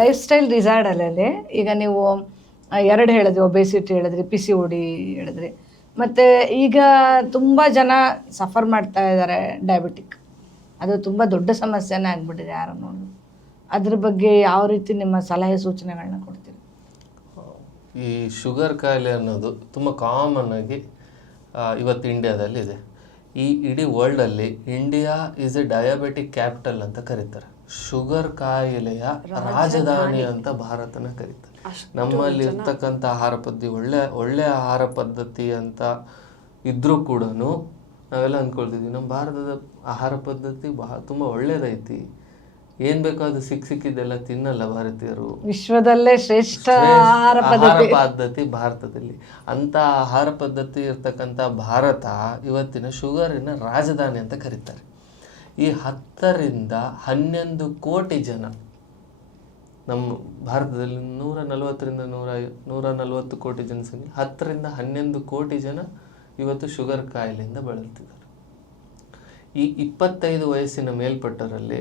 Life style ಡಿಸಾರ್ಡರಲ್ಲಿ ಈಗ ನೀವು ಎರಡು ಹೇಳಿದ್ರಿ, ಒಬೇಸಿಟಿ ಹೇಳಿದ್ರಿ, PCOD ಹೇಳಿದ್ರಿ, ಮತ್ತು ಈಗ ತುಂಬ ಜನ ಸಫರ್ ಮಾಡ್ತಾ ಇದ್ದಾರೆ ಡಯಾಬಿಟಿಕ್. ಅದು ತುಂಬ ದೊಡ್ಡ ಸಮಸ್ಯೆನೇ ಆಗಿಬಿಟ್ಟಿದೆ ಯಾರು ನೋಡಿ. ಅದ್ರ ಬಗ್ಗೆ ಯಾವ ರೀತಿ ನಿಮ್ಮ ಸಲಹೆ ಸೂಚನೆಗಳನ್ನ ಕೊಡ್ತೀರಿ? ಈ ಶುಗರ್ ಕಾಯಿಲೆ ಅನ್ನೋದು ತುಂಬ ಕಾಮನ್ ಆಗಿ ಇವತ್ತು ಇಂಡಿಯಾದಲ್ಲಿ ಇದೆ. ಈ ಇಡೀ ವರ್ಲ್ಡಲ್ಲಿ India is a diabetic capital ಅಂತ ಕರೀತಾರೆ. ಶುಗರ್ ಕಾಯಿಲೆಯ ರಾಜಧಾನಿ ಅಂತ ಭಾರತನ ಕರೀತಾರೆ. ನಮ್ಮಲ್ಲಿ ಇರ್ತಕ್ಕಂಥ ಆಹಾರ ಪದ್ಧತಿ ಒಳ್ಳೆ ಆಹಾರ ಪದ್ಧತಿ ಅಂತ ಇದ್ರೂ ಕೂಡ ನಾವೆಲ್ಲ ಅಂದ್ಕೊಳ್ತಿದ್ವಿ ನಮ್ಮ ಭಾರತದ ಆಹಾರ ಪದ್ಧತಿ ತುಂಬ ಒಳ್ಳೇದೈತಿ, ಏನು ಬೇಕೋ ಅದು ಸಿಕ್ಕಿದ್ದೆಲ್ಲ ತಿನ್ನಲ್ಲ ಭಾರತೀಯರು, ವಿಶ್ವದಲ್ಲೇ ಶ್ರೇಷ್ಠ ಆಹಾರ ಪದ್ಧತಿ ಭಾರತದಲ್ಲಿ. ಅಂತ ಆಹಾರ ಪದ್ಧತಿ ಇರ್ತಕ್ಕಂಥ ಭಾರತ ಇವತ್ತಿನ ಶುಗರಿನ ರಾಜಧಾನಿ ಅಂತ ಕರೀತಾರೆ. ಈ 10ರಿಂದ 11 ಕೋಟಿ ಜನ ನಮ್ಮ ಭಾರತದಲ್ಲಿ 140ರಿಂದ 140 ಕೋಟಿ ಜನಸಂಖ್ಯೆ, 10ರಿಂದ 11 ಕೋಟಿ ಜನ ಇವತ್ತು ಶುಗರ್ ಕಾಯಿಲೆಯಿಂದ ಬಳಲ್ತಿದ್ದಾರೆ. ಈ 25 ವಯಸ್ಸಿನ ಮೇಲ್ಪಟ್ಟರಲ್ಲಿ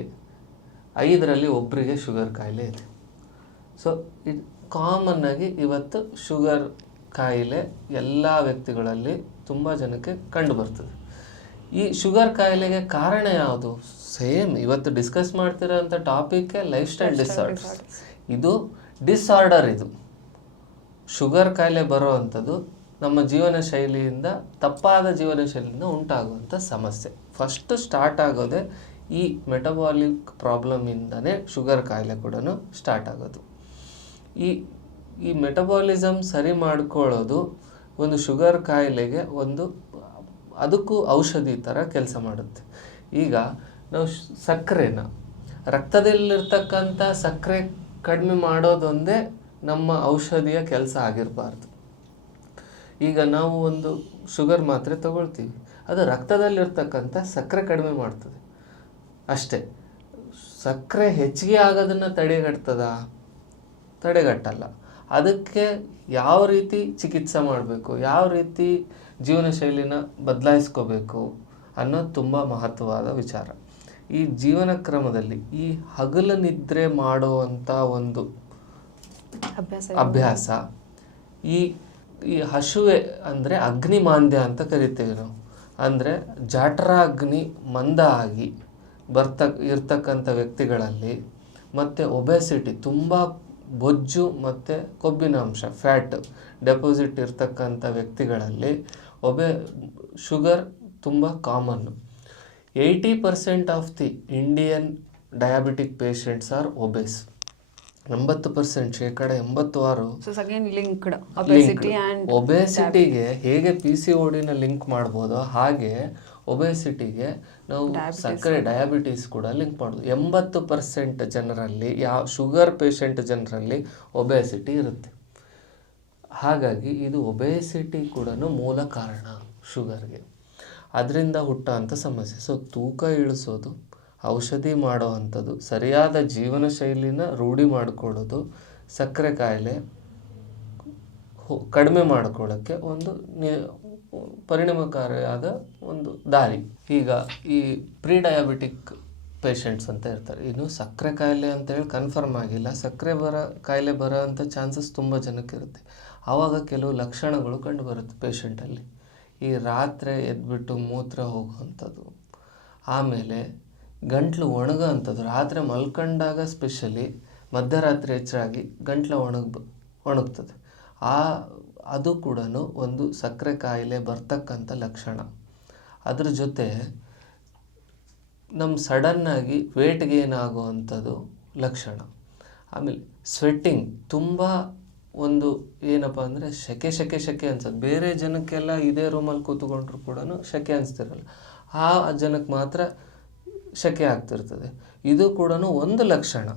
5ರಲ್ಲಿ ಒಬ್ಬರಿಗೆ ಶುಗರ್ ಕಾಯಿಲೆ ಇದೆ. ಸೊ ಇದು ಕಾಮನ್ ಆಗಿ ಇವತ್ತು ಶುಗರ್ ಕಾಯಿಲೆ ಎಲ್ಲ ವ್ಯಕ್ತಿಗಳಲ್ಲಿ ತುಂಬ ಜನಕ್ಕೆ ಕಂಡು ಬರ್ತದೆ. ಈ ಶುಗರ್ ಕಾಯಿಲೆಗೆ ಕಾರಣ ಯಾವುದು? ಸೇಮ್ ಇವತ್ತು ಡಿಸ್ಕಸ್ ಮಾಡ್ತಿರೋಂಥ ಟಾಪಿಕ್ಕೆ ಲೈಫ್ ಸ್ಟೈಲ್ ಡಿಸಾರ್ಡರ್ಸ್. ಇದು ಡಿಸಾರ್ಡರ್. ಇದು ಶುಗರ್ ಕಾಯಿಲೆ ಬರೋ ಅಂಥದ್ದು ನಮ್ಮ ಜೀವನ ಶೈಲಿಯಿಂದ, ತಪ್ಪಾದ ಜೀವನ ಶೈಲಿಯಿಂದ ಉಂಟಾಗುವಂಥ ಸಮಸ್ಯೆ. ಫಸ್ಟ್ ಸ್ಟಾರ್ಟ್ ಆಗೋದೇ ಈ ಮೆಟಬಾಲಿಕ್ ಪ್ರಾಬ್ಲಮಿಂದನೇ ಶುಗರ್ ಕಾಯಿಲೆ ಕೂಡ ಸ್ಟಾರ್ಟ್ ಆಗೋದು. ಈ ಮೆಟಬಾಲಿಸಮ್ ಸರಿ ಮಾಡ್ಕೊಳ್ಳೋದು ಒಂದು ಶುಗರ್ ಕಾಯಿಲೆಗೆ ಅದಕ್ಕೂ ಔಷಧಿ ಥರ ಕೆಲಸ ಮಾಡುತ್ತೆ. ಈಗ ನಾವು ಸಕ್ಕರೆನ, ರಕ್ತದಲ್ಲಿರ್ತಕ್ಕಂಥ ಸಕ್ಕರೆ ಕಡಿಮೆ ಮಾಡೋದೊಂದೇ ನಮ್ಮ ಔಷಧಿಯ ಕೆಲಸ ಆಗಿರಬಾರ್ದು. ಈಗ ನಾವು ಒಂದು ಶುಗರ್ ಮಾತ್ರೆ ತಗೊಳ್ತೀವಿ, ಅದು ರಕ್ತದಲ್ಲಿರ್ತಕ್ಕಂಥ ಸಕ್ಕರೆ ಕಡಿಮೆ ಮಾಡ್ತದೆ ಅಷ್ಟೇ. ಸಕ್ಕರೆ ಹೆಚ್ಚಿಗೆ ಆಗೋದನ್ನು ತಡೆಗಟ್ಟಲ್ಲ. ಅದಕ್ಕೆ ಯಾವ ರೀತಿ ಚಿಕಿತ್ಸೆ ಮಾಡಬೇಕು, ಯಾವ ರೀತಿ ಜೀವನ ಶೈಲಿನ ಬದಲಾಯಿಸ್ಕೋಬೇಕು ಅನ್ನೋದು ತುಂಬ ಮಹತ್ವವಾದ ವಿಚಾರ. ಈ ಜೀವನ ಕ್ರಮದಲ್ಲಿ ಈ ಹಗಲು ನಿದ್ರೆ ಮಾಡುವಂಥ ಒಂದು ಅಭ್ಯಾಸ, ಈ ಹಸುವೆ ಅಂದರೆ ಅಗ್ನಿಮಾಂದ್ಯ ಅಂತ ಕರಿತೇವೆ ನಾವು. ಅಂದರೆ ಜಠರಾಗ್ನಿ ಮಂದ ಆಗಿ ಇರ್ತಕ್ಕಂಥ ವ್ಯಕ್ತಿಗಳಲ್ಲಿ, ಮತ್ತು ಒಬೆಸಿಟಿ, ತುಂಬ ಬೊಜ್ಜು ಮತ್ತು ಕೊಬ್ಬಿನಾಂಶ ಫ್ಯಾಟ್ ಡೆಪಾಸಿಟ್ ಇರ್ತಕ್ಕಂಥ ವ್ಯಕ್ತಿಗಳಲ್ಲಿ ಶುಗರ್ ತುಂಬ ಕಾಮನ್ನು. 80% of the Indian diabetic patients are obeys. 80%, 86%. ಒಬೆಸಿಟಿಗೆ ಹೇಗೆ PCODನ ಲಿಂಕ್ ಮಾಡ್ಬೋದೋ ಹಾಗೆ ಒಬೆಸಿಟಿಗೆ ನಾವು ಸಕ್ಕರೆ ಡಯಾಬಿಟೀಸ್ ಕೂಡ ಲಿಂಕ್ ಮಾಡೋದು. 80% ಜನರಲ್ಲಿ, ಶುಗರ್ ಪೇಷಂಟ್ ಜನರಲ್ಲಿ ಒಬೆಸಿಟಿ ಇರುತ್ತೆ. ಹಾಗಾಗಿ ಇದು ಒಬೆಸಿಟಿ ಕೂಡ ಮೂಲ ಕಾರಣ ಶುಗರ್ಗೆ. ಅದರಿಂದ ಹುಟ್ಟೋಂಥ ಸಮಸ್ಯೆ. ಸೊ ತೂಕ ಇಳಿಸೋದು, ಔಷಧಿ ಮಾಡೋ ಅಂಥದ್ದು, ಸರಿಯಾದ ಜೀವನ ಶೈಲಿನ ರೂಢಿ ಮಾಡಿಕೊಳ್ಳೋದು ಸಕ್ಕರೆ ಕಾಯಿಲೆ ಕಡಿಮೆ ಮಾಡ್ಕೊಳ್ಳೋಕ್ಕೆ ಒಂದು ಪರಿಣಾಮಕಾರಿಯಾದ ಒಂದು ದಾರಿ. ಈಗ ಈ ಪ್ರೀ ಡಯಾಬಿಟಿಕ್ ಪೇಷಂಟ್ಸ್ ಅಂತ ಇರ್ತಾರೆ. ಇನ್ನು ಸಕ್ಕರೆ ಕಾಯಿಲೆ ಅಂತೇಳಿ ಕನ್ಫರ್ಮ್ ಆಗಿಲ್ಲ, ಸಕ್ಕರೆ ಕಾಯಿಲೆ ಬರೋ ಅಂಥ ಚಾನ್ಸಸ್ ತುಂಬ ಜನಕ್ಕಿರುತ್ತೆ. ಆವಾಗ ಕೆಲವು ಲಕ್ಷಣಗಳು ಕಂಡು ಬರುತ್ತೆ ಪೇಷಂಟಲ್ಲಿ. ಈ ರಾತ್ರಿ ಎದ್ಬಿಟ್ಟು ಮೂತ್ರ ಹೋಗುವಂಥದ್ದು, ಆಮೇಲೆ ಗಂಟ್ಲು ಒಣಗೋ ಅಂಥದ್ದು, ರಾತ್ರಿ ಮಲ್ಕೊಂಡಾಗ ಸ್ಪೆಷಲಿ ಮಧ್ಯರಾತ್ರಿ ಹೆಚ್ಚಾಗಿ ಗಂಟ್ಲು ಒಣಗ್ತದೆ. ಅದು ಕೂಡ ಒಂದು ಸಕ್ಕರೆ ಕಾಯಿಲೆ ಬರ್ತಕ್ಕಂಥ ಲಕ್ಷಣ. ಅದ್ರ ಜೊತೆ ನಮ್ಮ ಸಡನ್ನಾಗಿ ವೇಟ್ ಗೇನ್ ಆಗುವಂಥದ್ದು ಲಕ್ಷಣ. ಆಮೇಲೆ ಸ್ವೆಟ್ಟಿಂಗ್, ತುಂಬ ಒಂದು ಏನಪ್ಪ ಅಂದರೆ ಸೆಕೆ ಅನ್ಸೋದು. ಬೇರೆ ಜನಕ್ಕೆಲ್ಲ ಇದೇ ರೂಮಲ್ಲಿ ಕೂತ್ಕೊಂಡ್ರು ಕೂಡ ಸೆಕೆ ಅನಿಸ್ತಿರಲ್ಲ, ಆ ಜನಕ್ಕೆ ಮಾತ್ರ ಸೆಕೆ ಆಗ್ತಿರ್ತದೆ. ಇದು ಕೂಡ ಒಂದು ಲಕ್ಷಣ,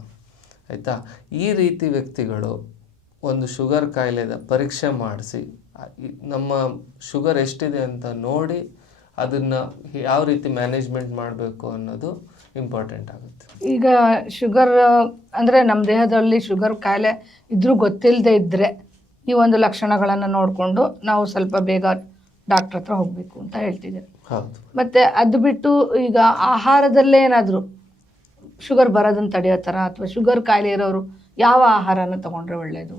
ಆಯಿತಾ. ಈ ರೀತಿ ವ್ಯಕ್ತಿಗಳು ಒಂದು ಶುಗರ್ ಕಾಯಿಲೆದ ಪರೀಕ್ಷೆ ಮಾಡಿಸಿ ನಮ್ಮ ಶುಗರ್ ಎಷ್ಟಿದೆ ಅಂತ ನೋಡಿ ಅದನ್ನು ಯಾವ ರೀತಿ ಮ್ಯಾನೇಜ್ಮೆಂಟ್ ಮಾಡಬೇಕು ಅನ್ನೋದು ಇಂಪಾರ್ಟೆಂಟ್ ಆಗುತ್ತೆ. ಈಗ ಶುಗರ್ ಅಂದರೆ ನಮ್ಮ ದೇಹದಲ್ಲಿ ಶುಗರ್ ಕಾಯಿಲೆ ಇದ್ರೂ ಗೊತ್ತಿಲ್ಲದೆ ಇದ್ದರೆ ಈ ಒಂದು ಲಕ್ಷಣಗಳನ್ನು ನೋಡಿಕೊಂಡು ನಾವು ಸ್ವಲ್ಪ ಬೇಗ ಡಾಕ್ಟ್ರ್ ಹತ್ರ ಹೋಗಬೇಕು ಅಂತ ಹೇಳ್ತಿದ್ದೀವಿ. ಹೌದು. ಮತ್ತು ಅದು ಬಿಟ್ಟು ಈಗ ಆಹಾರದಲ್ಲೇ ಏನಾದರೂ ಶುಗರ್ ಬರೋದನ್ನು ತಡೆಯೋ ಥರ ಅಥವಾ ಶುಗರ್ ಕಾಯಿಲೆ ಇರೋರು ಯಾವ ಆಹಾರನ ತಗೊಂಡ್ರೆ ಒಳ್ಳೆಯದು?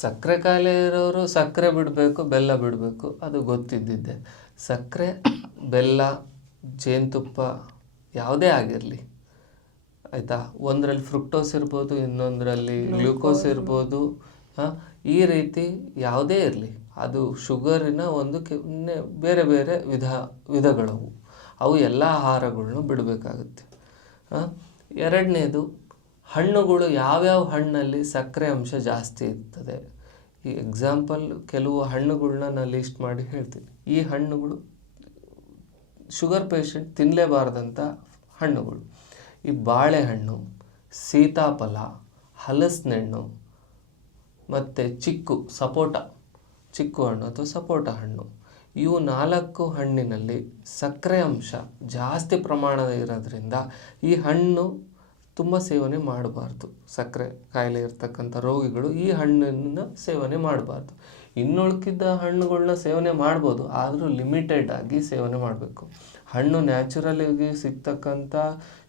ಸಕ್ಕರೆ ಕಾಯಿಲೆ ಇರೋರು ಸಕ್ಕರೆ ಬಿಡಬೇಕು, ಬೆಲ್ಲ ಬಿಡಬೇಕು, ಅದು ಗೊತ್ತಿದ್ದಿದ್ದೆ. ಸಕ್ಕರೆ, ಬೆಲ್ಲ, ಜೇನುತುಪ್ಪ ಯಾವುದೇ ಆಗಿರಲಿ ಆಯಿತಾ, ಒಂದರಲ್ಲಿ ಫ್ರುಕ್ಟೋಸ್ ಇರ್ಬೋದು, ಇನ್ನೊಂದರಲ್ಲಿ ಗ್ಲೂಕೋಸ್ ಇರ್ಬೋದು, ಈ ರೀತಿ ಯಾವುದೇ ಇರಲಿ, ಅದು ಶುಗರಿನ ಒಂದು ಬೇರೆ ಬೇರೆ ವಿಧಗಳವು. ಅವು ಎಲ್ಲ ಆಹಾರಗಳ್ನು ಬಿಡಬೇಕಾಗುತ್ತೆ. ಎರಡನೇದು, ಹಣ್ಣುಗಳು ಯಾವ್ಯಾವ ಹಣ್ಣಲ್ಲಿ ಸಕ್ಕರೆ ಅಂಶ ಜಾಸ್ತಿ ಇರ್ತದೆ. ಈ ಎಕ್ಸಾಂಪಲ್ ಕೆಲವು ಹಣ್ಣುಗಳನ್ನ ನಾನು ಲಿಸ್ಟ್ ಮಾಡಿ ಹೇಳ್ತೀನಿ. ಈ ಹಣ್ಣುಗಳು ಶುಗರ್ ಪೇಷಂಟ್ ತಿನ್ನಲೇಬಾರ್ದಂಥ ಹಣ್ಣುಗಳು: ಈ ಬಾಳೆಹಣ್ಣು, ಸೀತಾಫಲ, ಹಲಸಿನಹಣ್ಣು, ಮತ್ತು ಚಿಕ್ಕು ಹಣ್ಣು ಅಥವಾ ಸಪೋಟ ಹಣ್ಣು. ಇವು 4 ಹಣ್ಣಿನಲ್ಲಿ ಸಕ್ಕರೆ ಅಂಶ ಜಾಸ್ತಿ ಪ್ರಮಾಣದ ಇರೋದ್ರಿಂದ ಈ ಹಣ್ಣು ತುಂಬ ಸೇವನೆ ಮಾಡಬಾರ್ದು. ಸಕ್ಕರೆ ಕಾಯಿಲೆ ಇರ್ತಕ್ಕಂಥ ರೋಗಿಗಳು ಈ ಹಣ್ಣನ್ನು ಸೇವನೆ ಮಾಡಬಾರ್ದು. ಇನ್ನುಳ್ಕಿದ್ದ ಹಣ್ಣುಗಳನ್ನ ಸೇವನೆ ಮಾಡ್ಬೋದು, ಆದರೂ ಲಿಮಿಟೆಡ್ ಆಗಿ ಸೇವನೆ ಮಾಡಬೇಕು. ಹಣ್ಣು ನ್ಯಾಚುರಲಾಗಿ ಸಿಗ್ತಕ್ಕಂಥ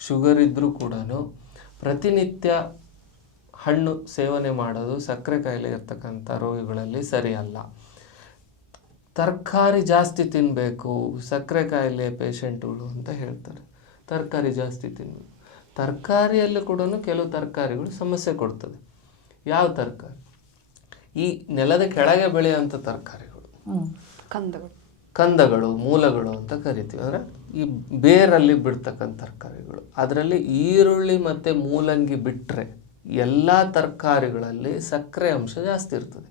ಶುಗರ್ ಇದ್ದರೂ ಕೂಡ ಪ್ರತಿನಿತ್ಯ ಹಣ್ಣು ಸೇವನೆ ಮಾಡೋದು ಸಕ್ಕರೆ ಕಾಯಿಲೆ ಇರ್ತಕ್ಕಂಥ ರೋಗಿಗಳಲ್ಲಿ ಸರಿಯಲ್ಲ. ತರಕಾರಿ ಜಾಸ್ತಿ ತಿನ್ನಬೇಕು ಸಕ್ಕರೆ ಕಾಯಿಲೆ ಪೇಷಂಟ್ಗಳು ಅಂತ ಹೇಳ್ತಾರೆ. ತರಕಾರಿ ಜಾಸ್ತಿ ತಿನ್ನಬೇಕು. ತರಕಾರಿಯಲ್ಲೂ ಕೂಡ ಕೆಲವು ತರಕಾರಿಗಳು ಸಮಸ್ಯೆ ಕೊಡ್ತದೆ. ಯಾವ ತರಕಾರಿ? ಈ ನೆಲದ ಕೆಳಗೆ ಬೆಳೆಯುವಂಥ ತರಕಾರಿಗಳು, ಕಂದಗಳು, ಮೂಲಗಳು ಅಂತ ಕರಿತೀವಿ. ಅಂದರೆ ಈ ಬೇರಲ್ಲಿ ಬಿಡ್ತಕ್ಕಂಥ ತರಕಾರಿಗಳು. ಅದರಲ್ಲಿ ಈರುಳ್ಳಿ ಮತ್ತು ಮೂಲಂಗಿ ಬಿಟ್ಟರೆ ಎಲ್ಲ ತರಕಾರಿಗಳಲ್ಲಿ ಸಕ್ಕರೆ ಅಂಶ ಜಾಸ್ತಿ ಇರ್ತದೆ.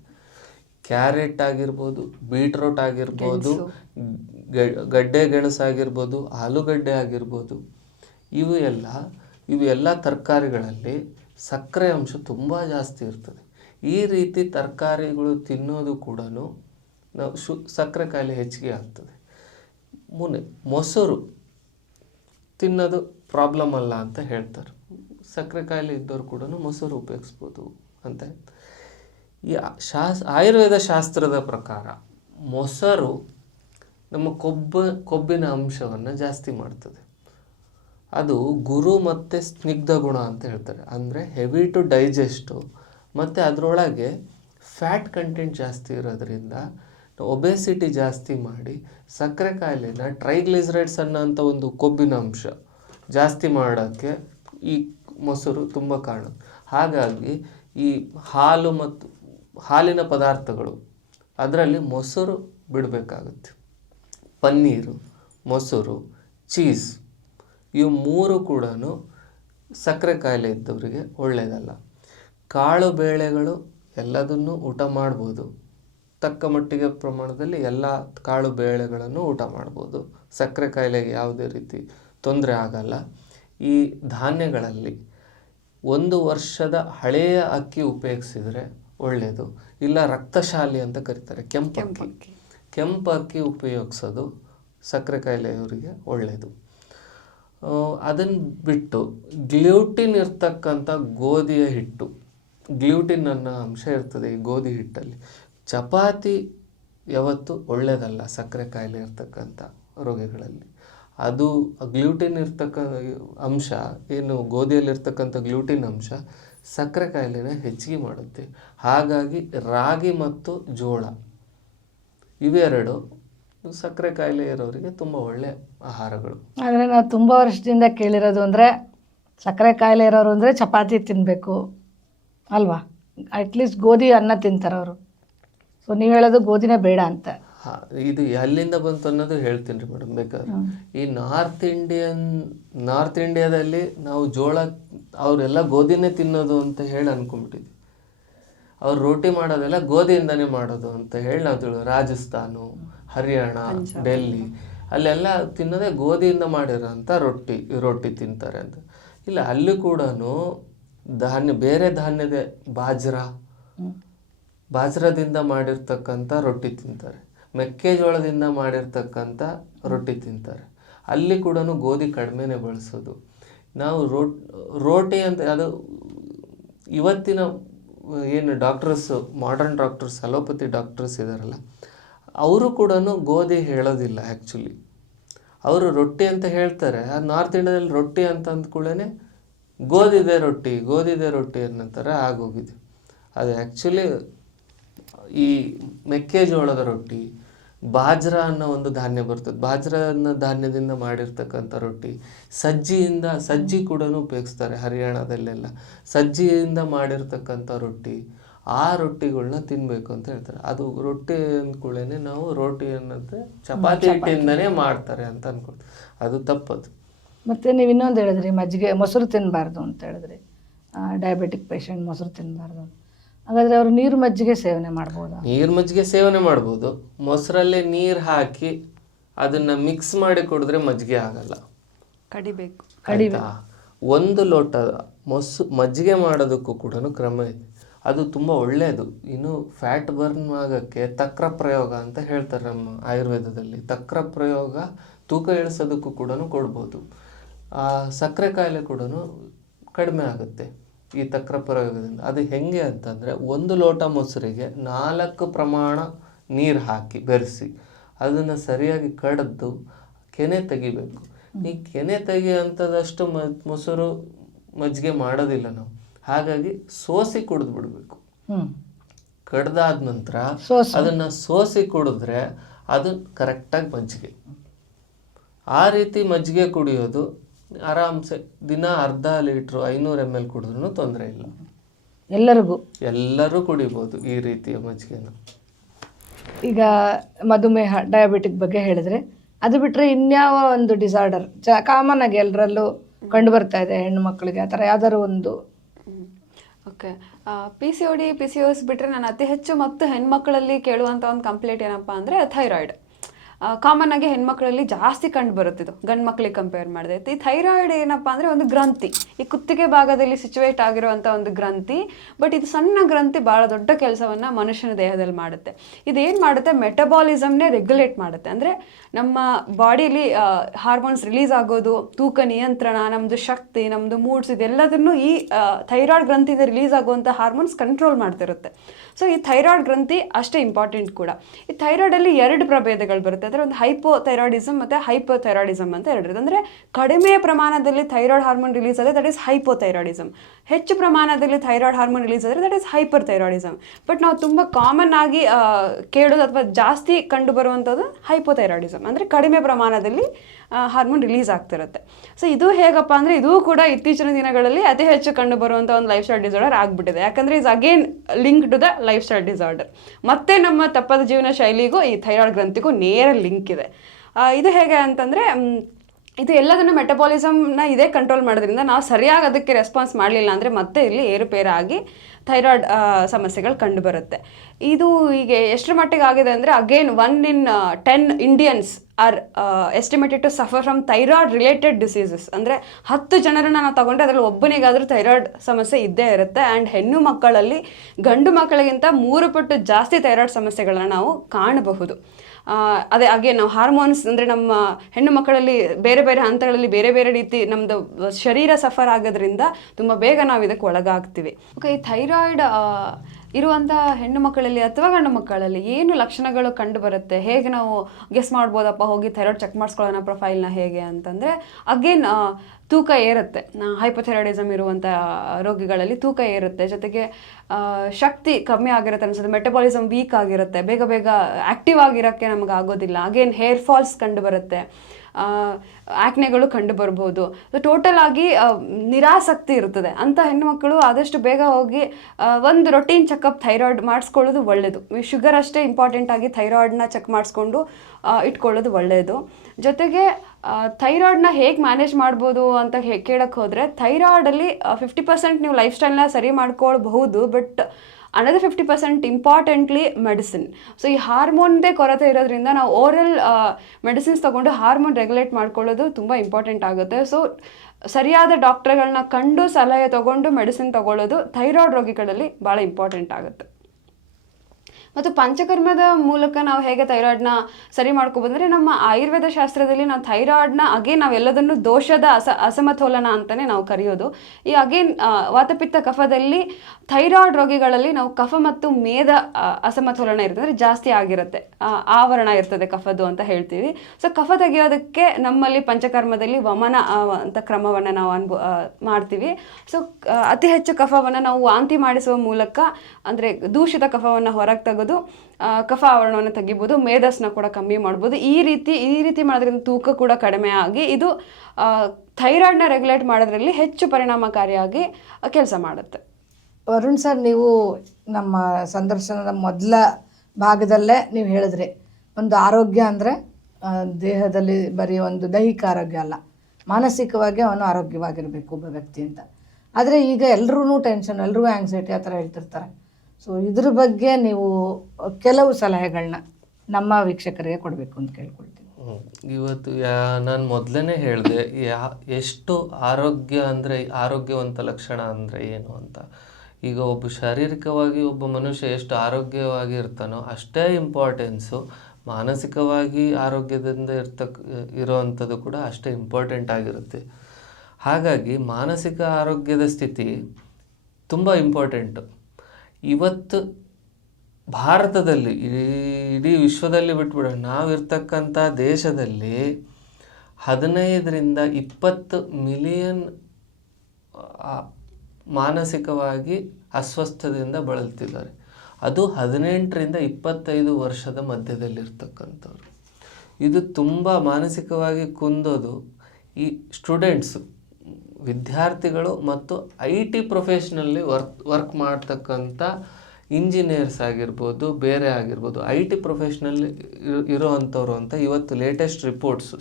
ಕ್ಯಾರೆಟ್ ಆಗಿರ್ಬೋದು, ಬೀಟ್ರೋಟ್ ಆಗಿರ್ಬೋದು, ಗಡ್ಡೆ ಗೆಣಸಾಗಿರ್ಬೋದು, ಆಲೂಗಡ್ಡೆ ಆಗಿರ್ಬೋದು, ಇವು ಎಲ್ಲ ತರಕಾರಿಗಳಲ್ಲಿ ಸಕ್ಕರೆ ಅಂಶ ತುಂಬ ಜಾಸ್ತಿ ಇರ್ತದೆ. ಈ ರೀತಿ ತರಕಾರಿಗಳು ತಿನ್ನೋದು ಕೂಡ ನಾವು ಸಕ್ಕರೆ ಕಾಯಿಲೆ ಹೆಚ್ಚಿಗೆ ಆಗ್ತದೆ. ಮೊಸರು ತಿನ್ನೋದು ಪ್ರಾಬ್ಲಮ್ ಅಲ್ಲ ಅಂತ ಹೇಳ್ತಾರೆ. ಸಕ್ಕರೆ ಕಾಯಿಲೆ ಇದ್ದವರು ಕೂಡ ಮೊಸರು ಉಪಯೋಗಿಸ್ಬೋದು ಅಂತ. ಈ ಆಯುರ್ವೇದ ಶಾಸ್ತ್ರದ ಪ್ರಕಾರ ಮೊಸರು ನಮ್ಮ ಕೊಬ್ಬಿನ ಅಂಶವನ್ನು ಜಾಸ್ತಿ ಮಾಡ್ತದೆ. ಅದು ಗುರು ಮತ್ತು ಸ್ನಿಗ್ಧ ಗುಣ ಅಂತ ಹೇಳ್ತಾರೆ. ಅಂದರೆ ಹೆವಿ ಟು ಡೈಜೆಸ್ಟು, ಮತ್ತು ಅದರೊಳಗೆ ಫ್ಯಾಟ್ ಕಂಟೆಂಟ್ ಜಾಸ್ತಿ ಇರೋದ್ರಿಂದ ಒಬೆಸಿಟಿ ಜಾಸ್ತಿ ಮಾಡಿ ಸಕ್ಕರೆ ಕಾಯಿಲೆನ, ಟ್ರೈಗ್ಲಿಸರೈಡ್ಸ್ ಅನ್ನೋಂಥ ಒಂದು ಕೊಬ್ಬಿನ ಅಂಶ ಜಾಸ್ತಿ ಮಾಡೋಕ್ಕೆ ಈ ಮೊಸರು ತುಂಬ ಕಾರಣ. ಹಾಗಾಗಿ ಈ ಹಾಲು ಮತ್ತು ಹಾಲಿನ ಪದಾರ್ಥಗಳು ಅದರಲ್ಲಿ ಮೊಸರು ಬಿಡಬೇಕಾಗುತ್ತೆ. ಪನ್ನೀರು, ಮೊಸರು, ಚೀಸ್, ಇವು 3 ಕೂಡ ಸಕ್ಕರೆ ಕಾಯಿಲೆ ಇದ್ದವರಿಗೆ ಒಳ್ಳೆಯದಲ್ಲ. ಕಾಳು ಬೇಳೆಗಳು ಎಲ್ಲದನ್ನು ಊಟ ಮಾಡ್ಬೋದು, ತಕ್ಕ ಮಟ್ಟಿಗೆ ಪ್ರಮಾಣದಲ್ಲಿ ಎಲ್ಲ ಕಾಳು ಬೇಳೆಗಳನ್ನು ಊಟ ಮಾಡ್ಬೋದು. ಸಕ್ಕರೆ ಕಾಯಿಲೆಗೆ ಯಾವುದೇ ರೀತಿ ತೊಂದರೆ ಆಗಲ್ಲ. ಈ ಧಾನ್ಯಗಳಲ್ಲಿ 1 ವರ್ಷದ ಹಳೆಯ ಅಕ್ಕಿ ಉಪಯೋಗಿಸಿದರೆ ಒಳ್ಳೆಯದು. ಇಲ್ಲ ರಕ್ತಶಾಲಿ ಅಂತ ಕರೀತಾರೆ, ಕೆಂಪು ಅಕ್ಕಿ ಉಪಯೋಗಿಸೋದು ಸಕ್ಕರೆ ಕಾಯಿಲೆಯವರಿಗೆ ಒಳ್ಳೆಯದು. ಅದನ್ನು ಬಿಟ್ಟು ಗ್ಲೂಟಿನ್ ಇರ್ತಕ್ಕಂಥ ಗೋಧಿಯ ಹಿಟ್ಟು, ಗ್ಲೂಟಿನ್ ಅನ್ನೋ ಅಂಶ ಇರ್ತದೆ ಈ ಗೋಧಿ ಹಿಟ್ಟಲ್ಲಿ. ಚಪಾತಿ ಯಾವತ್ತೂ ಒಳ್ಳೆಯದಲ್ಲ ಸಕ್ಕರೆ ಕಾಯಿಲೆ ಇರ್ತಕ್ಕಂಥ ರೋಗಿಗಳಲ್ಲಿ. ಅದು ಗ್ಲೂಟಿನ್ ಅಂಶ ಏನು ಗೋಧಿಯಲ್ಲಿರ್ತಕ್ಕಂಥ ಗ್ಲೂಟಿನ್ ಅಂಶ ಸಕ್ಕರೆ ಕಾಯಿಲೆನ ಹೆಚ್ಚಿಗೆ ಮಾಡುತ್ತೆ. ಹಾಗಾಗಿ ರಾಗಿ ಮತ್ತು ಜೋಳ ಇವೆರಡು ಸಕ್ಕರೆ ಕಾಯಿಲೆ ಇರೋರಿಗೆ ತುಂಬ ಒಳ್ಳೆ ಆಹಾರಗಳು. ಆದರೆ ನಾವು ತುಂಬ ವರ್ಷದಿಂದ ಕೇಳಿರೋದು ಅಂದರೆ ಸಕ್ಕರೆ ಕಾಯಿಲೆ ಇರೋರು ಅಂದರೆ ಚಪಾತಿ ತಿನ್ನಬೇಕು ಅಲ್ವಾ, ಅಟ್ಲೀಸ್ಟ್ ಗೋಧಿ ಅನ್ನ ತಿಂತಾರೆ ಅವರು. ಸೊ ನೀವು ಹೇಳೋದು ಗೋಧಿನೇ ಬೇಡ ಅಂತ. ಇದು ಎಲ್ಲಿಂದ ಬಂತು ಅನ್ನೋದು ಹೇಳ್ತೀನಿ ರೀ ಮೇಡಮ್ ಬೇಕಾದ್ರೆ. ಈ ನಾರ್ತ್ ಇಂಡಿಯಾದಲ್ಲಿ ನಾವು ಜೋಳ ಅವರೆಲ್ಲ ಗೋಧಿನೇ ತಿನ್ನೋದು ಅಂತ ಹೇಳಿ ಅನ್ಕೊಂಡ್ಬಿಟ್ಟಿದ್ವಿ. ಅವ್ರು ರೋಟಿ ಮಾಡೋದೆಲ್ಲ ಗೋಧಿಯಿಂದನೇ ಮಾಡೋದು ಅಂತ ಹೇಳಿ ನಾವು ತಿಳಿದು, ರಾಜಸ್ಥಾನ, ಹರಿಯಾಣ, ಡೆಲ್ಲಿ ಅಲ್ಲೆಲ್ಲ ತಿನ್ನೋದೇ ಗೋಧಿಯಿಂದ ಮಾಡಿರೋಂಥ ರೊಟ್ಟಿ ತಿಂತಾರೆ ಅಂತ. ಇಲ್ಲ, ಅಲ್ಲಿ ಕೂಡ ಬೇರೆ ಧಾನ್ಯದ ಬಾಜ್ರದಿಂದ ಮಾಡಿರ್ತಕ್ಕಂಥ ರೊಟ್ಟಿ ತಿಂತಾರೆ, ಮೆಕ್ಕೆಜೋಳದಿಂದ ಮಾಡಿರ್ತಕ್ಕಂಥ ರೊಟ್ಟಿ ತಿಂತಾರೆ. ಅಲ್ಲಿ ಕೂಡ ಗೋಧಿ ಕಡಿಮೆನೇ ಬಳಸೋದು. ನಾವು ರೋಟಿ ಅಂತ ಅದು ಇವತ್ತಿನ ಏನು doctors, modern doctors, allopathy doctors ಇದ್ದಾರಲ್ಲ, ಅವರು ಕೂಡ ಗೋಧಿ ಹೇಳೋದಿಲ್ಲ. ಆ್ಯಕ್ಚುಲಿ ಅವರು ರೊಟ್ಟಿ ಅಂತ ಹೇಳ್ತಾರೆ. ನಾರ್ತ್ ಇಂಡಿಯಾದಲ್ಲಿ ರೊಟ್ಟಿ ಅಂತ ಅಂದ್ಕೊಳ್ಳೇ ಗೋಧಿದೆ ರೊಟ್ಟಿ ಅನ್ನೋ ಥರ ಆಗೋಗಿದೆ. ಅದು ಆ್ಯಕ್ಚುಲಿ ಈ ಮೆಕ್ಕೆಜೋಳದ ರೊಟ್ಟಿ, ಬಾಜ್ರಾ ಅನ್ನೋ ಒಂದು ಧಾನ್ಯ ಬರ್ತದೆ, ಬಾಜ್ರಾ ಅನ್ನೋ ಧಾನ್ಯದಿಂದ ಮಾಡಿರ್ತಕ್ಕಂಥ ರೊಟ್ಟಿ, ಸಜ್ಜಿ ಕೂಡ ಉಪಯೋಗಿಸ್ತಾರೆ ಹರಿಯಾಣದಲ್ಲೆಲ್ಲ. ಸಜ್ಜಿಯಿಂದ ಮಾಡಿರ್ತಕ್ಕಂಥ ರೊಟ್ಟಿ, ಆ ರೊಟ್ಟಿಗಳನ್ನ ತಿನ್ನಬೇಕು ಅಂತ ಹೇಳ್ತಾರೆ. ಅದು ರೊಟ್ಟಿ ಅಂದ್ಕೊಳ್ಳೇನೆ ನಾವು ರೋಟಿ ಅನ್ನೋದು ಚಪಾತಿ ಹಿಟ್ಟಿಂದನೇ ಮಾಡ್ತಾರೆ ಅಂತ ಅನ್ಕೊಳ್ತೀವಿ. ಅದು ತಪ್ಪದು. ಮತ್ತು ನೀವು ಇನ್ನೊಂದು ಹೇಳಿದ್ರಿ, ಮೊಸರು ತಿನ್ನಬಾರ್ದು ಅಂತ ಹೇಳಿದ್ರಿ. ಡಯಾಬಿಟಿಕ್ ಪೇಷಂಟ್ ಮೊಸರು ತಿನ್ನಬಾರ್ದು. ಹಾಗಾದರೆ ಅವರು ನೀರು ಮಜ್ಜಿಗೆ ಸೇವನೆ ಮಾಡ್ಬೋದಾ? ನೀರು ಮಜ್ಜಿಗೆ ಸೇವನೆ ಮಾಡ್ಬೋದು. ಮೊಸರಲ್ಲೇ ನೀರು ಹಾಕಿ ಅದನ್ನು ಮಿಕ್ಸ್ ಮಾಡಿ ಕುಡಿದ್ರೆ ಮಜ್ಜಿಗೆ ಆಗಲ್ಲ, ಕಡಿಬೇಕು. ಆಯ್ತಾ? 1 ಲೋಟ ಮಜ್ಜಿಗೆ ಮಾಡೋದಕ್ಕೂ ಕೂಡ ಕ್ರಮ ಇದೆ. ಅದು ತುಂಬ ಒಳ್ಳೆಯದು. ಇನ್ನು ಫ್ಯಾಟ್ ಬರ್ನ್ ಆಗೋಕ್ಕೆ ತಕ್ರ ಪ್ರಯೋಗ ಅಂತ ಹೇಳ್ತಾರೆ ನಮ್ಮ ಆಯುರ್ವೇದದಲ್ಲಿ. ತಕ್ರ ಪ್ರಯೋಗ ತೂಕ ಇಳಿಸೋದಕ್ಕೂ ಕೂಡ ಕೊಡ್ಬೋದು. ಸಕ್ಕರೆ ಕಾಯಿಲೆ ಕೂಡ ಕಡಿಮೆ ಆಗುತ್ತೆ ಈ ತಕ್ರ ಪ್ರಯೋಗದಿಂದ. ಅದು ಹೆಂಗೆ ಅಂತಂದರೆ 1 ಲೋಟ ಮೊಸರಿಗೆ 4 ಪ್ರಮಾಣ ನೀರು ಹಾಕಿ ಬೆರೆಸಿ ಅದನ್ನು ಸರಿಯಾಗಿ ಕಡಿದು ಕೆನೆ ತೆಗಿಬೇಕು. ಈ ಕೆನೆ ತೆಗಿಯೋಂಥದ್ದಷ್ಟು ಮೊಸರು ಮಜ್ಜಿಗೆ ಮಾಡೋದಿಲ್ಲ ನಾವು. ಹಾಗಾಗಿ ಸೋಸಿ ಕುಡಿದು ಬಿಡಬೇಕು. ಕಡ್ದಾದ ನಂತರ ಅದನ್ನು ಸೋಸಿ ಕುಡಿದ್ರೆ ಅದು ಕರೆಕ್ಟಾಗಿ ಮಜ್ಜಿಗೆ. ಆ ರೀತಿ ಮಜ್ಜಿಗೆ ಕುಡಿಯೋದು ಆರಾಮ್ಸೆ ದಿನ ಅರ್ಧ ಲೀಟ್ರು 500 ml ಕುಡಿದ್ರೂ ತೊಂದರೆ ಇಲ್ಲ. ಎಲ್ಲರೂ ಕುಡಿಬೋದು ಈ ರೀತಿಯ ಮಜ್ಜಿಗೆನ. ಈಗ ಮಧುಮೇಹ, ಡಯಾಬಿಟಿಕ್ ಬಗ್ಗೆ ಹೇಳಿದ್ರೆ, ಅದು ಬಿಟ್ಟರೆ ಇನ್ಯಾವ ಒಂದು ಡಿಸಾರ್ಡರ್ ಕಾಮನ್ ಆಗಿ ಎಲ್ಲರಲ್ಲೂ ಕಂಡು ಬರ್ತಾ ಇದೆ ಹೆಣ್ಣು ಮಕ್ಕಳಿಗೆ? ಆ ಥರ ಯಾವ್ದಾದ್ರು ಒಂದು? ಓಕೆ, PCOD PCOS ಬಿಟ್ಟರೆ ನಾನು ಅತಿ ಹೆಚ್ಚು ಮತ್ತು ಹೆಣ್ಮಕ್ಳಲ್ಲಿ ಕೇಳುವಂಥ ಒಂದು ಕಂಪ್ಲೇಂಟ್ ಏನಪ್ಪ ಅಂದರೆ ಥೈರಾಯ್ಡ್. ಕಾಮನ್ ಆಗಿ ಹೆಣ್ಮಕ್ಳಲ್ಲಿ ಜಾಸ್ತಿ ಕಂಡು ಬರುತ್ತಿದ್ದು ಗಂಡು ಮಕ್ಳಿಗೆ ಕಂಪೇರ್ ಮಾಡಿದೆ. ಈ ಥೈರಾಯ್ಡ್ ಏನಪ್ಪ ಅಂದರೆ ಒಂದು ಗ್ರಂಥಿ, ಈ ಕುತ್ತಿಗೆ ಭಾಗದಲ್ಲಿ ಸಿಚುವೇಟ್ ಆಗಿರುವಂಥ ಒಂದು ಗ್ರಂಥಿ. ಬಟ್ ಇದು ಸಣ್ಣ ಗ್ರಂಥಿ ಭಾಳ ದೊಡ್ಡ ಕೆಲಸವನ್ನು ಮನುಷ್ಯನ ದೇಹದಲ್ಲಿ ಮಾಡುತ್ತೆ. ಇದೇನು ಮಾಡುತ್ತೆ, ಮೆಟಬಾಲಿಸಮ್ನೇ ರೆಗ್ಯುಲೇಟ್ ಮಾಡುತ್ತೆ. ಅಂದರೆ ನಮ್ಮ ಬಾಡಿಯಲ್ಲಿ ಹಾರ್ಮೋನ್ಸ್ ರಿಲೀಸ್ ಆಗೋದು, ತೂಕ ನಿಯಂತ್ರಣ, ನಮ್ಮದು ಶಕ್ತಿ, ನಮ್ಮದು ಮೂಡ್ಸ್, ಇದೆಲ್ಲದನ್ನು ಈ ಥೈರಾಯ್ಡ್ ಗ್ರಂಥಿಯಿಂದ ರಿಲೀಸ್ ಆಗುವಂಥ ಹಾರ್ಮೋನ್ಸ್ ಕಂಟ್ರೋಲ್ ಮಾಡ್ತಿರುತ್ತೆ. ಸೊ ಈ ಥೈರಾಯ್ಡ್ ಗ್ರಂಥಿ ಅಷ್ಟೇ ಇಂಪಾರ್ಟೆಂಟ್ ಕೂಡ. ಈ ಥೈರಾಯ್ಡಲ್ಲಿ 2 ಪ್ರಭೇದಗಳು ಬರುತ್ತೆ. ಅಂದರೆ ಒಂದು ಹೈಪೋಥೈರಾಯ್ಡಿಸಮ್ ಮತ್ತು ಹೈಪೋಥೈರಾಯ್ಡಿಸಮ್ ಅಂತ 2 ಇರುತ್ತೆ. ಅಂದರೆ ಕಡಿಮೆ ಪ್ರಮಾಣದಲ್ಲಿ ಥೈರಾಯ್ಡ್ ಹಾರ್ಮೋನ್ ರಿಲೀಸ್ ಆದರೆ ದಟ್ ಈಸ್ ಹೈಪೋಥೈರಾಯ್ಡಿಸಮ್. ಹೆಚ್ಚು ಪ್ರಮಾಣದಲ್ಲಿ ಥೈರಾಯ್ಡ್ ಹಾರ್ಮೋನ್ ರಿಲೀಸ್ ಆದರೆ that is hyperthyroidism. But ನಾವು ತುಂಬ ಕಾಮನ್ ಆಗಿ ಕೇಳೋದು ಅಥವಾ ಜಾಸ್ತಿ ಕಂಡು ಬರುವಂಥದ್ದು ಹೈಪೋಥೈರಾಯ್ಡಿಸಮ್. ಅಂದರೆ ಕಡಿಮೆ ಪ್ರಮಾಣದಲ್ಲಿ ಹಾರ್ಮೋನ್ ರಿಲೀಸ್ ಆಗ್ತಿರುತ್ತೆ. ಸೊ ಇದು ಹೇಗಪ್ಪ ಅಂದರೆ ಇದು ಕೂಡ ಇತ್ತೀಚಿನ ದಿನಗಳಲ್ಲಿ ಅತಿ ಹೆಚ್ಚು ಕಂಡು ಬರುವಂಥ ಒಂದು ಲೈಫ್ ಸ್ಟೈಲ್ ಡಿಸಾರ್ಡರ್ ಆಗಿಬಿಟ್ಟಿದೆ. ಯಾಕಂದರೆ is again link to the lifestyle disorder. ಮತ್ತು ನಮ್ಮ ತಪ್ಪದ ಜೀವನ ಶೈಲಿಗೂ ಈ ಥೈರಾಯ್ಡ್ ಗ್ರಂಥಿಗೂ ನೇರ ಲಿಂಕ್ ಇದೆ. ಇದು ಹೇಗೆ ಅಂತಂದರೆ, ಇದು ಎಲ್ಲದನ್ನು ಮೆಟಬಾಲಿಸಮ್ನ ಇದೇ ಕಂಟ್ರೋಲ್ ಮಾಡೋದ್ರಿಂದ ನಾವು ಸರಿಯಾಗಿ ಅದಕ್ಕೆ ರೆಸ್ಪಾನ್ಸ್ ಮಾಡಲಿಲ್ಲ ಅಂದರೆ ಮತ್ತೆ ಇಲ್ಲಿ ಏರುಪೇರಾಗಿ ಥೈರಾಯ್ಡ್ ಸಮಸ್ಯೆಗಳು ಕಂಡುಬರುತ್ತೆ. ಇದು ಈಗ ಎಷ್ಟರ ಮಟ್ಟಿಗೆ ಆಗಿದೆ ಅಂದರೆ, again 1 in 10 Indians are estimated to suffer from thyroid related diseases. ಅಂದರೆ 10 ಜನರನ್ನು ನಾವು ತಗೊಂಡ್ರೆ ಅದರಲ್ಲಿ ಒಬ್ಬನಿಗಾದರೂ ಥೈರಾಯ್ಡ್ ಸಮಸ್ಯೆ ಇದ್ದೇ ಇರುತ್ತೆ. ಆ್ಯಂಡ್ ಹೆಣ್ಣು ಮಕ್ಕಳಲ್ಲಿ ಗಂಡು ಮಕ್ಕಳಿಗಿಂತ 3 ಪಟ್ಟು ಜಾಸ್ತಿ ಥೈರಾಯ್ಡ್ ಸಮಸ್ಯೆಗಳನ್ನ ನಾವು ಕಾಣಬಹುದು. ಅದೇ ಹಾಗೆ ನಾವು ಹಾರ್ಮೋನ್ಸ್ ಅಂದರೆ ನಮ್ಮ ಹೆಣ್ಣು ಮಕ್ಕಳಲ್ಲಿ ಬೇರೆ ಬೇರೆ ಹಂತಗಳಲ್ಲಿ ಬೇರೆ ಬೇರೆ ರೀತಿ ನಮ್ಮದು ಶರೀರ ಸಫರ್ ಆಗೋದ್ರಿಂದ ತುಂಬ ಬೇಗ ನಾವು ಇದಕ್ಕೆ ಒಳಗಾಗ್ತೀವಿ. ಓಕೆ, ಈ ಥೈರಾಯ್ಡ್ ಇರುವಂಥ ಹೆಣ್ಣು ಮಕ್ಕಳಲ್ಲಿ ಅಥವಾ ಗಂಡು ಮಕ್ಕಳಲ್ಲಿ ಏನು ಲಕ್ಷಣಗಳು ಕಂಡು ಬರುತ್ತೆ, ಹೇಗೆ ನಾವು ಗೆಸ್ ಮಾಡ್ಬೋದಪ್ಪ, ಹೋಗಿ ಥೈರಾಯ್ಡ್ ಚೆಕ್ ಮಾಡಿಸ್ಕೊಳ್ಳೋಣ ಪ್ರೊಫೈಲ್ನ ಹೇಗೆ ಅಂತಂದರೆ, ಅಗೇನ್ ತೂಕ ಏರುತ್ತೆ. ಹೈಪೋಥೈರಾಯ್ಡಿಸಮ್ ಇರುವಂಥ ರೋಗಿಗಳಲ್ಲಿ ತೂಕ ಏರುತ್ತೆ. ಜೊತೆಗೆ ಶಕ್ತಿ ಕಮ್ಮಿ ಆಗಿರುತ್ತೆ ಅನ್ಸುತ್ತೆ, ಮೆಟಬಾಲಿಸಮ್ ವೀಕ್ ಆಗಿರುತ್ತೆ, ಬೇಗ ಬೇಗ ಆ್ಯಕ್ಟಿವ್ ಆಗಿರೋಕ್ಕೆ ನಮ್ಗೆ ಆಗೋದಿಲ್ಲ. ಅಗೇನ್ ಹೇರ್ ಫಾಲ್ಸ್ ಕಂಡು ಬರುತ್ತೆ, ಆ್ಯಕ್ನೆಗಳು ಕಂಡು ಬರ್ಬೋದು. ಟೋಟಲ್ ಆಗಿ ನಿರಾಸಕ್ತಿ ಇರ್ತದೆ. ಅಂಥ ಹೆಣ್ಣುಮಕ್ಕಳು ಆದಷ್ಟು ಬೇಗ ಹೋಗಿ ಒಂದು ರೊಟೀನ್ ಚೆಕಪ್ ಥೈರಾಯ್ಡ್ ಮಾಡಿಸ್ಕೊಳ್ಳೋದು ಒಳ್ಳೆಯದು. ಶುಗರ್ ಅಷ್ಟೇ ಇಂಪಾರ್ಟೆಂಟ್ ಆಗಿ ಥೈರಾಯ್ಡ್ನ ಚೆಕ್ ಮಾಡಿಸ್ಕೊಂಡು ಇಟ್ಕೊಳ್ಳೋದು ಒಳ್ಳೆಯದು. ಜೊತೆಗೆ ಥೈರಾಯ್ಡ್ನ ಹೇಗೆ ಮ್ಯಾನೇಜ್ ಮಾಡ್ಬೋದು ಅಂತ ಕೇಳಕ್ಕೆ ಹೋದರೆ, ಥೈರಾಯ್ಡಲ್ಲಿ 50% ನೀವು ಲೈಫ್ ಸ್ಟೈಲ್ನ ಸರಿ ಮಾಡ್ಕೊಳ್ಬಹುದು. But another 50% importantly medicine. So ಈ ಹಾರ್ಮೋನ್ದೇ ಕೊರತೆ ಇರೋದ್ರಿಂದ ನಾವು ಓರಲ್ ಮೆಡಿಸಿನ್ಸ್ ತೊಗೊಂಡು ಹಾರ್ಮೋನ್ ರೆಗ್ಯುಲೇಟ್ ಮಾಡ್ಕೊಳ್ಳೋದು ತುಂಬ ಇಂಪಾರ್ಟೆಂಟ್ ಆಗುತ್ತೆ. ಸೊ ಸರಿಯಾದ ಡಾಕ್ಟರ್ಗಳನ್ನ ಕಂಡು ಸಲಹೆ ತೊಗೊಂಡು ಮೆಡಿಸಿನ್ ತೊಗೊಳ್ಳೋದು ಥೈರಾಯ್ಡ್ ರೋಗಿಗಳಲ್ಲಿ ಭಾಳ ಇಂಪಾರ್ಟೆಂಟ್ ಆಗುತ್ತೆ. ಮತ್ತು ಪಂಚಕರ್ಮದ ಮೂಲಕ ನಾವು ಹೇಗೆ ಥೈರಾಯ್ಡ್ನ ಸರಿ ಮಾಡ್ಕೊಬಂದರೆ ನಮ್ಮ ಆಯುರ್ವೇದ ಶಾಸ್ತ್ರದಲ್ಲಿ ನಾವು ಥೈರಾಯ್ಡ್ನ ಅಗೇನ್ ನಾವೆಲ್ಲದನ್ನು ದೋಷದ ಅಸಮತೋಲನ ಅಂತಲೇ ನಾವು ಕರೆಯೋದು. ಈ ಅಗೇನ್ ವಾತಪಿತ್ತ ಕಫದಲ್ಲಿ ಥೈರಾಯ್ಡ್ ರೋಗಿಗಳಲ್ಲಿ ನಾವು ಕಫ ಮತ್ತು ಮೇದ ಅಸಮತೋಲನ ಇರ್ತದೆ, ಅಂದರೆ ಜಾಸ್ತಿ ಆಗಿರುತ್ತೆ, ಆವರಣ ಇರ್ತದೆ ಕಫದ್ದು ಅಂತ ಹೇಳ್ತೀವಿ. ಸೊ ಕಫ ತೆಗೆಯೋದಕ್ಕೆ ನಮ್ಮಲ್ಲಿ ಪಂಚಕರ್ಮದಲ್ಲಿ ವಮನ ಅಂತ ಕ್ರಮವನ್ನು ನಾವು ಮಾಡ್ತೀವಿ. ಸೊ ಅತಿ ಹೆಚ್ಚು ಕಫವನ್ನು ನಾವು ವಾಂತಿ ಮಾಡಿಸುವ ಮೂಲಕ, ಅಂದರೆ ದೂಷಿತ ಕಫವನ್ನು ಹೊರಗೆ ತೆಗೆದು ಕಫ ಆವರಣವನ್ನು ತೆಗಿಬೋದು, ಮೇಧಸ್ನ ಕೂಡ ಕಮ್ಮಿ ಮಾಡ್ಬೋದು. ಈ ರೀತಿ ಮಾಡೋದ್ರಿಂದ ತೂಕ ಕೂಡ ಕಡಿಮೆ ಆಗಿ ಇದು ಥೈರಾಯ್ಡ್ನ ರೆಗ್ಯುಲೇಟ್ ಮಾಡೋದ್ರಲ್ಲಿ ಹೆಚ್ಚು ಪರಿಣಾಮಕಾರಿಯಾಗಿ ಕೆಲಸ ಮಾಡುತ್ತೆ. ವರುಣ್ ಸರ್, ನೀವು ನಮ್ಮ ಸಂದರ್ಶನದ ಮೊದಲ ಭಾಗದಲ್ಲೇ ನೀವು ಹೇಳಿದ್ರಿ, ಒಂದು ಆರೋಗ್ಯ ಅಂದರೆ ದೇಹದಲ್ಲಿ ಬರೀ ಒಂದು ದೈಹಿಕ ಆರೋಗ್ಯ ಅಲ್ಲ, ಮಾನಸಿಕವಾಗಿ ಅವನು ಆರೋಗ್ಯವಾಗಿರಬೇಕು ಒಬ್ಬ ವ್ಯಕ್ತಿ ಅಂತ. ಆದರೆ ಈಗ ಎಲ್ಲರೂ ಟೆನ್ಷನ್, ಎಲ್ಲರೂ ಆ್ಯಂಗ್ಸೈಟಿ ಆ ಥರ ಹೇಳ್ತಿರ್ತಾರೆ. ಸೊ ಇದ್ರ ಬಗ್ಗೆ ನೀವು ಕೆಲವು ಸಲಹೆಗಳನ್ನ ನಮ್ಮ ವೀಕ್ಷಕರಿಗೆ ಕೊಡಬೇಕು ಅಂತ ಕೇಳ್ಕೊಳ್ತೀನಿ. ಇವತ್ತು ನಾನು ಮೊದಲೇ ಹೇಳಿದೆ ಎಷ್ಟು ಆರೋಗ್ಯ ಅಂದರೆ, ಆರೋಗ್ಯವಂತ ಲಕ್ಷಣ ಅಂದರೆ ಏನು ಅಂತ. ಈಗ ಒಬ್ಬ ಶಾರೀರಿಕವಾಗಿ ಒಬ್ಬ ಮನುಷ್ಯ ಎಷ್ಟು ಆರೋಗ್ಯವಾಗಿ ಇರ್ತಾನೋ ಅಷ್ಟೇ ಇಂಪಾರ್ಟೆನ್ಸು ಮಾನಸಿಕವಾಗಿ ಆರೋಗ್ಯದಿಂದ ಇರೋವಂಥದ್ದು ಕೂಡ ಅಷ್ಟೇ ಇಂಪಾರ್ಟೆಂಟ್ ಆಗಿರುತ್ತೆ. ಹಾಗಾಗಿ ಮಾನಸಿಕ ಆರೋಗ್ಯದ ಸ್ಥಿತಿ ತುಂಬ ಇಂಪಾರ್ಟೆಂಟು. ಇವತ್ತು ಭಾರತದಲ್ಲಿ, ಇಡೀ ವಿಶ್ವದಲ್ಲಿ ಬಿಟ್ಬಿಡೋಣ, ನಾವಿರ್ತಕ್ಕಂಥ ದೇಶದಲ್ಲಿ 15ರಿಂದ 20 ಮಿಲಿಯನ್ ಮಾನಸಿಕವಾಗಿ ಅಸ್ವಸ್ಥದಿಂದ ಬಳಲ್ತಿದ್ದಾರೆ. ಅದು 18ರಿಂದ 25 ವರ್ಷದ ಮಧ್ಯದಲ್ಲಿರ್ತಕ್ಕಂಥವ್ರು. ಇದು ತುಂಬ ಮಾನಸಿಕವಾಗಿ ಕುಂದೋದು ಈ ಸ್ಟೂಡೆಂಟ್ಸು, ವಿದ್ಯಾರ್ಥಿಗಳು ಮತ್ತು IT ಪ್ರೊಫೆಷ್ನಲ್ಲಿ ವರ್ಕ್ ಮಾಡ್ತಕ್ಕಂಥ ಇಂಜಿನಿಯರ್ಸ್ ಆಗಿರ್ಬೋದು, ಬೇರೆ ಆಗಿರ್ಬೋದು, IT ಪ್ರೊಫೆಷ್ನಲ್ಲಿ ಇರೋವಂಥವ್ರು ಅಂತ ಇವತ್ತು ಲೇಟೆಸ್ಟ್ ರಿಪೋರ್ಟ್ಸು,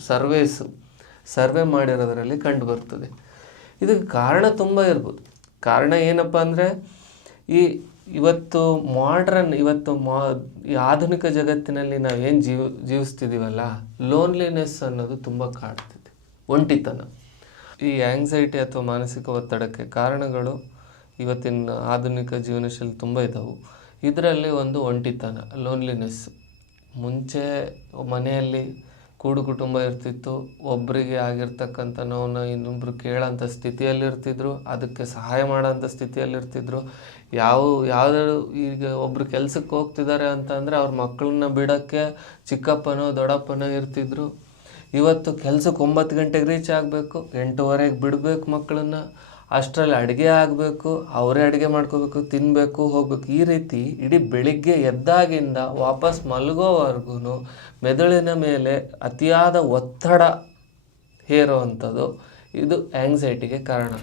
ಸರ್ವೆ ಮಾಡಿರೋದರಲ್ಲಿ ಕಂಡು ಬರ್ತದೆ. ಇದಕ್ಕೆ ಕಾರಣ ತುಂಬ ಇರ್ಬೋದು. ಕಾರಣ ಏನಪ್ಪ ಅಂದರೆ, ಇವತ್ತು ಈ ಆಧುನಿಕ ಜಗತ್ತಿನಲ್ಲಿ ನಾವೇನು ಜೀವಿಸ್ತಿದ್ದೀವಲ್ಲ, ಲೋನ್ಲಿನೆಸ್ ಅನ್ನೋದು ತುಂಬ ಕಾಡ್ತಿದೆ, ಒಂಟಿತನ. ಈ ಆ್ಯಂಗ್ಸೈಟಿ ಅಥವಾ ಮಾನಸಿಕ ಒತ್ತಡಕ್ಕೆ ಕಾರಣಗಳು ಇವತ್ತಿನ ಆಧುನಿಕ ಜೀವನ ಶೈಲಿ ತುಂಬ ಇದ್ದಾವೆ. ಇದರಲ್ಲಿ ಒಂದು ಒಂಟಿತನ, ಲೋನ್ಲಿನೆಸ್. ಮುಂಚೆ ಮನೆಯಲ್ಲಿ ಕೂಡು ಕುಟುಂಬ ಇರ್ತಿತ್ತು, ಒಬ್ಬರಿಗೆ ಆಗಿರ್ತಕ್ಕಂಥ ನೋವನ್ನ ಇನ್ನೊಬ್ರು ಕೇಳೋಂಥ ಸ್ಥಿತಿಯಲ್ಲಿರ್ತಿದ್ರು, ಅದಕ್ಕೆ ಸಹಾಯ ಮಾಡೋಂಥ ಸ್ಥಿತಿಯಲ್ಲಿರ್ತಿದ್ರು. ಯಾವುದಾದ್ರು ಈಗ ಒಬ್ರು ಕೆಲ್ಸಕ್ಕೆ ಹೋಗ್ತಿದ್ದಾರೆ ಅಂತಂದರೆ ಅವ್ರ ಮಕ್ಕಳನ್ನ ಬಿಡೋಕ್ಕೆ ಚಿಕ್ಕಪ್ಪನೋ ದೊಡ್ಡಪ್ಪನೋ ಇರ್ತಿದ್ರು. ಇವತ್ತು ಕೆಲ್ಸಕ್ಕೆ 9 ಗಂಟೆಗೆ ರೀಚ್ ಆಗಬೇಕು, 8:15ಗೆ ಬಿಡಬೇಕು ಮಕ್ಕಳನ್ನ, ಅಷ್ಟರಲ್ಲಿ ಅಡುಗೆ ಆಗಬೇಕು, ಅವರೇ ಅಡುಗೆ ಮಾಡ್ಕೋಬೇಕು, ತಿನ್ನಬೇಕು, ಹೋಗಬೇಕು. ಈ ರೀತಿ ಇಡೀ ಬೆಳಿಗ್ಗೆ ಎದ್ದಾಗಿಂದ ವಾಪಸ್ ಮಲಗೋವರೆಗೂ ಮೆದುಳಿನ ಮೇಲೆ ಅತಿಯಾದ ಒತ್ತಡ ಹೇರುವಂಥದ್ದು ಇದು ಆ್ಯಂಗ್ಸೈಟಿಗೆ ಕಾರಣ.